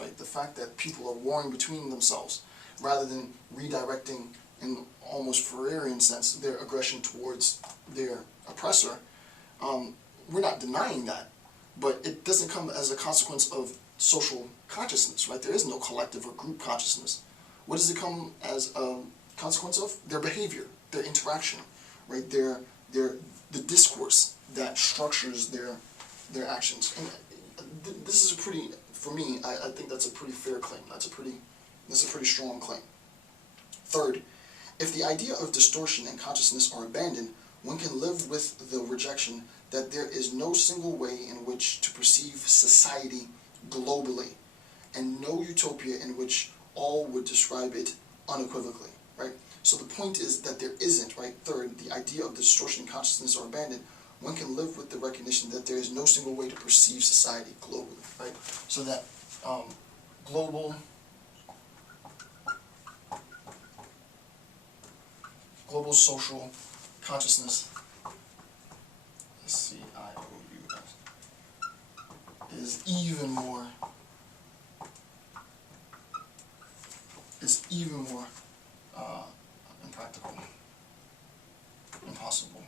right? The fact that people are warring between themselves rather than redirecting, in almost Fourier's sense, their aggression towards their oppressor. We're not denying that, but it doesn't come as a consequence of social consciousness, right? There is no collective or group consciousness. What does it come as a consequence of? Their behavior, their interaction, right? The discourse that structures their actions. And this is a pretty, for me, I think that's a pretty fair claim. That's a pretty strong claim. Third, if the idea of distortion and consciousness are abandoned, one can live with the rejection that there is no single way in which to perceive society globally, and no utopia in which all would describe it unequivocally, right? So the point is that there isn't, right? Third, the idea of distortion and consciousness are abandoned. One can live with the recognition that there is no single way to perceive society globally, right? So that global social consciousness, CIOUS, is even more impractical, impossible.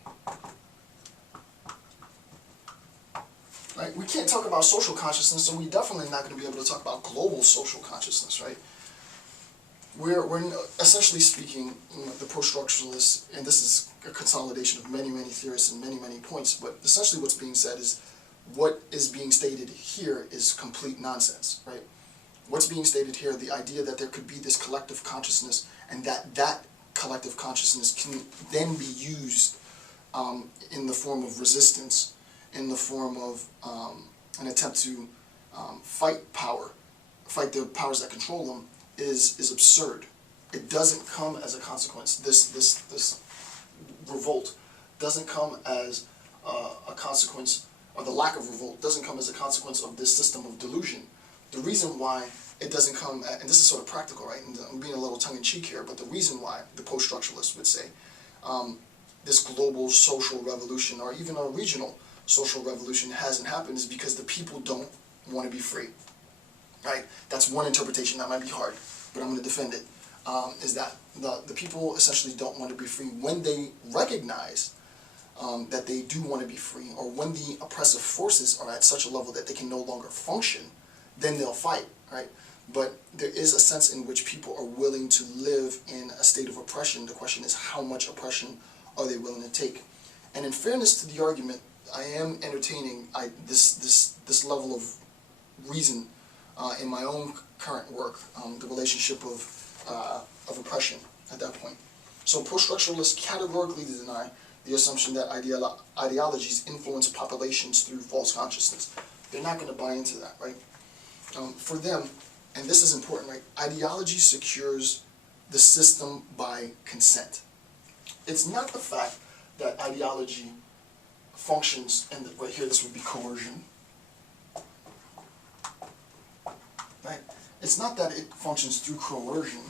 Right? We can't talk about social consciousness, so we're definitely not going to be able to talk about global social consciousness, right? We're essentially speaking, the post-structuralists, and this is a consolidation of many theorists and many points, but essentially what's being said is what is being stated here is complete nonsense, right? What's being stated here, the idea that there could be this collective consciousness and that collective consciousness can then be used in the form of resistance, in the form of an attempt to fight the powers that control them, is absurd. It doesn't come as a consequence. This revolt doesn't come as a consequence, or the lack of revolt doesn't come as a consequence of this system of delusion. The reason why it doesn't come, and this is sort of practical, right? And I'm being a little tongue-in-cheek here, but the reason why the post-structuralists would say this global social revolution, or even a regional social revolution, hasn't happened is because the people don't want to be free. Right? That's one interpretation. That might be hard, but I'm going to defend it. Is that the people essentially don't want to be free when they recognize that they do want to be free, or when the oppressive forces are at such a level that they can no longer function, then they'll fight, right? But there is a sense in which people are willing to live in a state of oppression. The question is, how much oppression are they willing to take? And in fairness to the argument, I am entertaining this level of reason in my own current work, the relationship of oppression at that point. So post-structuralists categorically deny the assumption that ideologies influence populations through false consciousness. They're not going to buy into that, right? For them, and this is important, right? Ideology secures the system by consent. It's not the fact that ideology functions, and right here this would be coercion, right? It's not that it functions through coercion,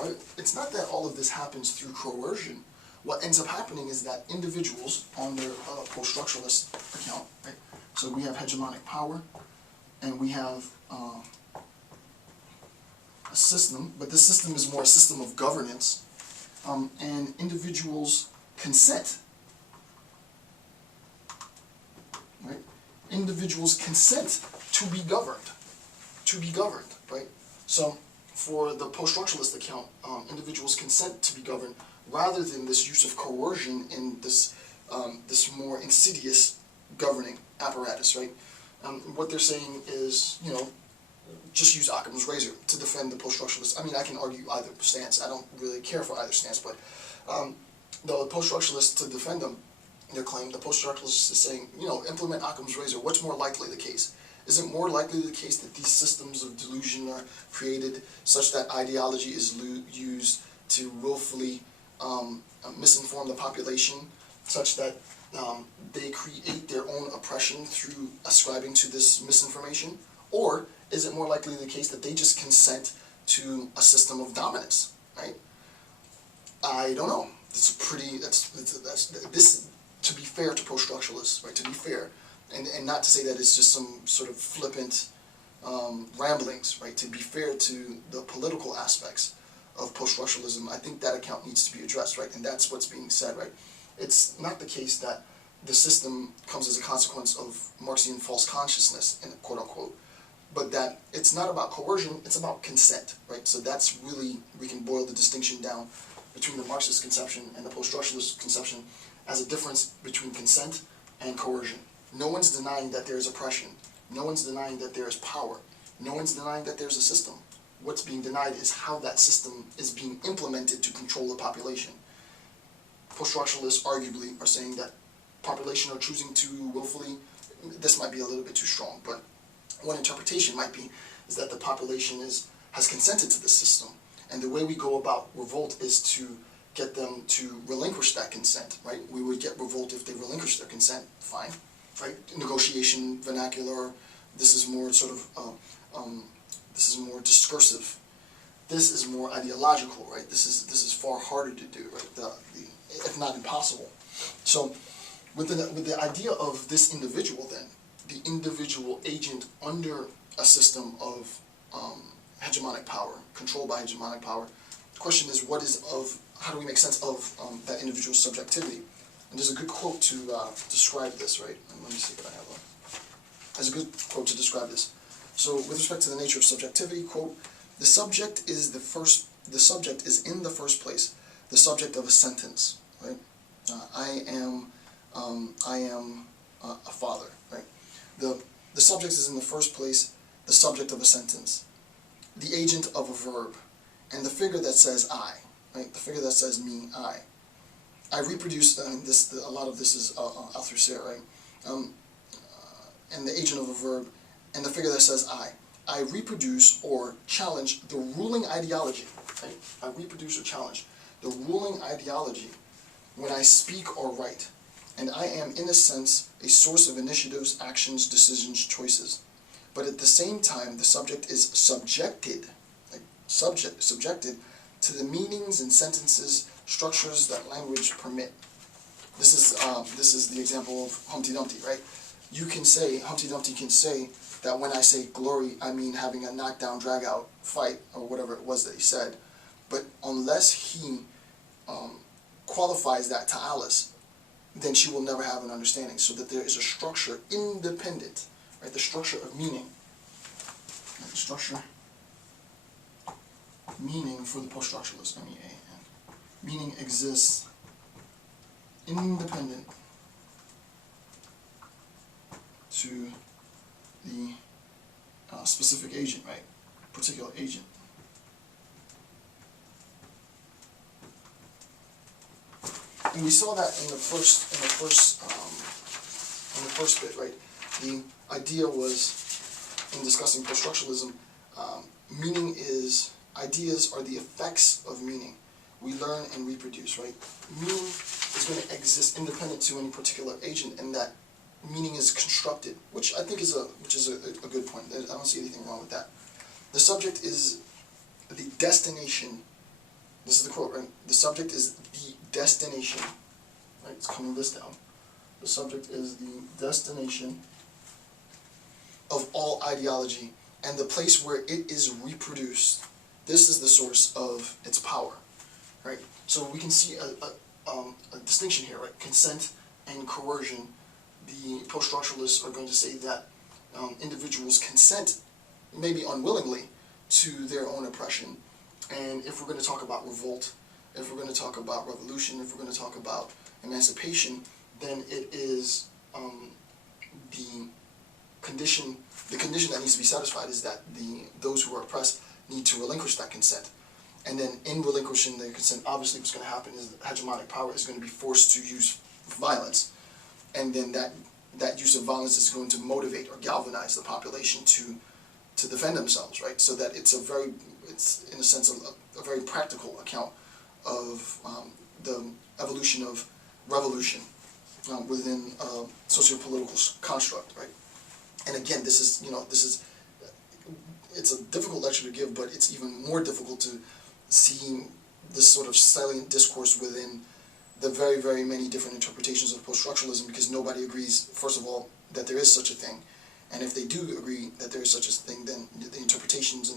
right? It's not that all of this happens through coercion. What ends up happening is that individuals on their post-structuralist account, right? So we have hegemonic power, and we have a system, but this system is more a system of governance, and individuals consent, right? Individuals consent to be governed, right? So for the post-structuralist account, individuals consent to be governed rather than this use of coercion in this this more insidious governing apparatus, right? What they're saying is, you know, just use Occam's razor to defend the post-structuralists. I mean, I can argue either stance. I don't really care for either stance, but the post-structuralists, to defend them, their claim, the post-structuralists is saying, you know, implement Occam's razor. What's more likely the case? Is it more likely the case that these systems of delusion are created such that ideology is used to willfully misinform the population, such that they create their own oppression through ascribing to this misinformation? Or is it more likely the case that they just consent to a system of dominance, right? I don't know. It's this, to be fair to post-structuralists, right? To be fair, and not to say that it's just some sort of flippant ramblings, right? To be fair to the political aspects of post-structuralism, I think that account needs to be addressed, right? And that's what's being said, right? It's not the case that the system comes as a consequence of Marxian false consciousness, and quote unquote, but that it's not about coercion, it's about consent, right? So that's really, we can boil the distinction down between the Marxist conception and the post-structuralist conception as a difference between consent and coercion. No one's denying that there's oppression. No one's denying that there's power. No one's denying that there's a system. What's being denied is how that system is being implemented to control the population. Post-structuralists arguably are saying that population are choosing to willfully, this might be a little bit too strong, but one interpretation might be is that the population has consented to the system, and the way we go about revolt is to get them to relinquish that consent, right? We would get revolt if they relinquish their consent, fine, right? Negotiation, vernacular, this is more sort of, this is more discursive. This is more ideological, right? This is far harder to do, right? If not impossible. So, with the idea of this individual, then the individual agent under a system of hegemonic power, controlled by hegemonic power. The question is, how do we make sense of that individual's subjectivity? And there's a good quote to describe this, right? And let me see what I have. There's a good quote to describe this. So, with respect to the nature of subjectivity, quote, the subject is in the first place the subject of a sentence, right? I am a father, right? The subject is in the first place the subject of a sentence, the agent of a verb, and the figure that says I, right? The figure that says me, I. I reproduce, a lot of this is Althusser, right? And the agent of a verb, and the figure that says I. I reproduce or challenge the ruling ideology, right? I reproduce or challenge the ruling ideology when I speak or write. And I am, in a sense, a source of initiatives, actions, decisions, choices. But at the same time, the subject is subjected to the meanings and sentences, structures that language permit. This is the example of Humpty Dumpty, right? You can say, Humpty Dumpty can say that when I say glory, I mean having a knockdown, drag-out fight, or whatever it was that he said. But unless he qualifies that to Alice, then she will never have an understanding, so that there is a structure independent, right? The structure of meaning. The structure, meaning for the post-structuralist, M-E-A-N. Meaning exists independent to the specific agent, right? Particular agent. And we saw that in the first bit, right? The idea was, in discussing post-structuralism, ideas are the effects of meaning. We learn and reproduce, right? Meaning is going to exist independent to any particular agent, and that meaning is constructed, which I think is a good point. I don't see anything wrong with that. The subject is the destination. This is the quote, right? The subject is the destination. Right? It's coming this down. The subject is the destination of all ideology and the place where it is reproduced. This is the source of its power, right? So we can see a distinction here, right? Consent and coercion. The post-structuralists are going to say that individuals consent, maybe unwillingly, to their own oppression. And if we're going to talk about revolt, if we're going to talk about revolution, if we're going to talk about emancipation, then it is the condition that needs to be satisfied is that those who are oppressed need to relinquish that consent. And then in relinquishing their consent, obviously what's going to happen is that hegemonic power is going to be forced to use violence. And then that use of violence is going to motivate or galvanize the population to defend themselves, right? So that it's in a sense a very practical account of the evolution of revolution within a socio-political construct, right? And again, it's a difficult lecture to give, but it's even more difficult to see this sort of salient discourse within the very, very many different interpretations of post-structuralism, because nobody agrees, first of all, that there is such a thing, And if they do agree that there is such a thing, then the interpretations